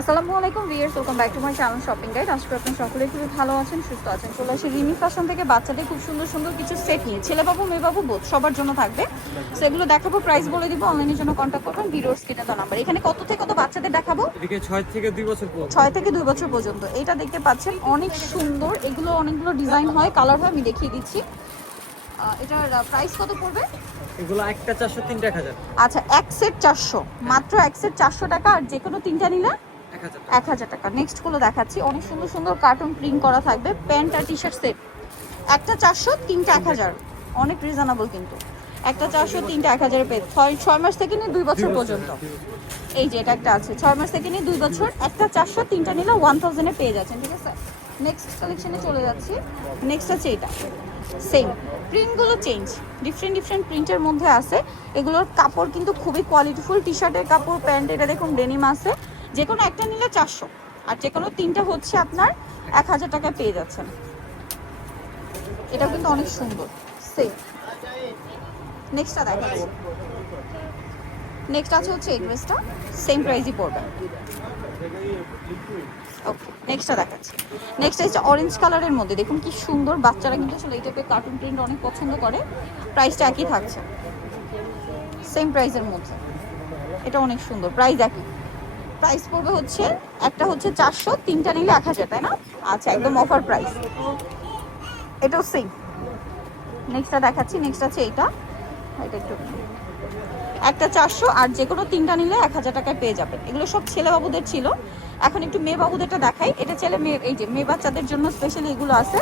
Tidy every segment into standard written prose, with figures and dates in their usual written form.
আসসালামু আলাইকুম viewers, welcome back to my channel shopping guide. আজকে আপনারা সকলে খুবই ভালো আছেন, সুস্থ আছেন। চলে আসি রিমি ফ্যাশন থেকে বাচ্চাদের খুব সুন্দর সুন্দর কিছু সেট নিয়ে, ছেলে বাবু মেয়ে বাবু বোধ সবার জন্য থাকবে। সেগুলো দেখাবো, প্রাইস বলে দিব, অনলাইনের জন্য কন্ট্যাক্ট করবেন ভিডিওর স্ক্রিনে দেওয়া নাম্বার। এখানে কত থেকে কত বাচ্চাদের দেখাবো? এদিকে 6 থেকে 2 বছর পর্যন্ত। 6 থেকে 2 বছর পর্যন্ত। এটা দেখতে পাচ্ছেন অনেক সুন্দর, এগুলো অনেকগুলো ডিজাইন হয়, কালার হয়, আমি দেখিয়ে দিচ্ছি। এটার প্রাইস কত পড়বে? এগুলো একটা 400, তিনটা 1000। আচ্ছা, এক সেট 400, মাত্র এক সেট 400 টাকা। আর যে কোনো তিনটা নিলে 1000 টাকা। নেক্সট গুলো দেখাচ্ছি, অনেক সুন্দর সুন্দর কার্টুন প্রিন্ট করা থাকবে, প্যান্ট আর টি শার্ট সেট। একটা 400, তিনটা 1000, অনেক রিজনেবল কিন্তু। একটা 400, তিনটা 1000 পেয়ে 6 মাস থেকে নিয়ে 2 বছর পর্যন্ত। এই যে এটা একটা আছে 6 মাস থেকে নিয়ে 2 বছর, একটা 400, তিনটা নিলে 1000 এ পেয়ে যাচ্ছেন, ঠিক আছে। নেক্সট কালেকশনে চলে যাচ্ছি। নেক্সট আছে এটা, সেম প্রিন্টগুলো চেঞ্জ, ডিফারেন্ট ডিফারেন্ট প্রিন্টের মধ্যে আছে। এগুলোর কাপড় কিন্তু খুবই কোয়ালিটিফুল, টি শার্টের কাপড়, প্যান্ট, এটা দেখুন ডেনিম আছে। যে কোনো একটা নিলে 400, আর যে কোনো তিনটা হচ্ছে আপনার 1000 টাকায় পেয়ে যাচ্ছেন। এটা কিন্তু অনেক সুন্দর, সেম। নেক্সটটা দেখাচ্ছি। নেক্সট আছে হচ্ছে এই ড্রেসটা, সেম প্রাইসই পড়বে। ওকে, নেক্সটটা দেখাচ্ছি। নেক্সট হচ্ছে অরেঞ্জ কালারের মধ্যে, দেখুন কি সুন্দর। বাচ্চারা কিন্তু আসলে এই টাইপের কার্টুন প্রিন্ট অনেক পছন্দ করে। প্রাইসটা একই থাকছে, সেম প্রাইসের মধ্যে। এটা অনেক সুন্দর, প্রাইস একই। প্রাইস পড়বে হচ্ছে একটা হচ্ছে 400, তিনটা নিলে 1000, তাই না? আচ্ছা, একদম অফার প্রাইস। এটাও সেম। নেক্সটটা দেখাচ্ছি। নেক্সট আছে এইটা, এটা একটু একটা 400, আর যে কোনো তিনটা নিলে 1000 টাকায় পেয়ে যাবেন। এগুলো সব ছেলে বাবুদের ছিল, এখন একটু মেয়ে বাবুদেরটা দেখাই। এটা ছেলে মেয়ে, এই যে মেয়ে বাচ্চাদের জন্য স্পেশালি এগুলো আছে,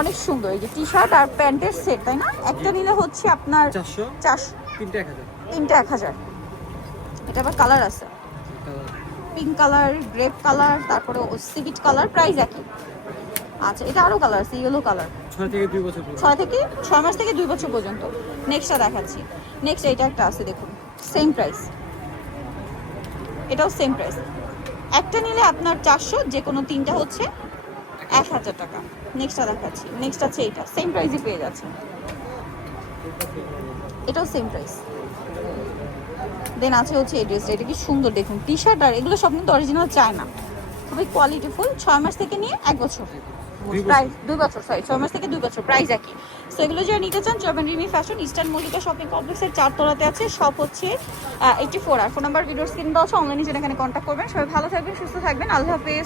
অনেক সুন্দর। এই যে টি শার্ট আর প্যান্টের সেট, তাই না? একটা নিলে হচ্ছে আপনার 400, তিনটা 1000। এটা আবার কালার আছে, পিঙ্ক কালার, গ্রেপ কালার, তারপরে সিভিট কালার, প্রাইস একই। আচ্ছা, এটা আরো কালার আছে, ইয়েলো কালার। 6 থেকে 2 বছর পর্যন্ত। 6 মাস থেকে 2 বছর পর্যন্ত। নেক্সটটা দেখাচ্ছি। নেক্সট এটা একটা আছে, দেখুন সেম প্রাইস, এটাও সেম প্রাইস। একটা নিলে আপনার 400, যে কোনো তিনটা হচ্ছে 1000 টাকা। নেক্সটটা দেখাচ্ছি। নেক্সট আছে এটা, সেম প্রাইসই পেয়ে যাচ্ছে, এটাও সেম প্রাইস। দেন আছে হচ্ছে এই ড্রেসটা, এটা কি সুন্দর দেখুন, টি শার্ট আর এগুলো সব কিন্তু অরিজিনাল চায়না, খুবই কোয়ালিটিফুল। 6 মাস থেকে নিয়ে 1 বছর, প্রাইস 2 বছর, সরি 6 মাস থেকে 2 বছর, প্রাইস একই। সো এগুলো যারা নিতে চান, যাবেন Rimi fashion, eastern Mallika shopping কমপ্লেক্সের 4 তলাতে আছে। শপ হচ্ছে 84। আর ফোন নাম্বার ভিডিওর স্ক্রিন দেওয়া আছে, অনলাইনে যেটা এখানে কন্ট্যাক্ট করবেন। সবাই ভালো থাকবেন, সুস্থ থাকবেন, আল্লাহ হাফেজ।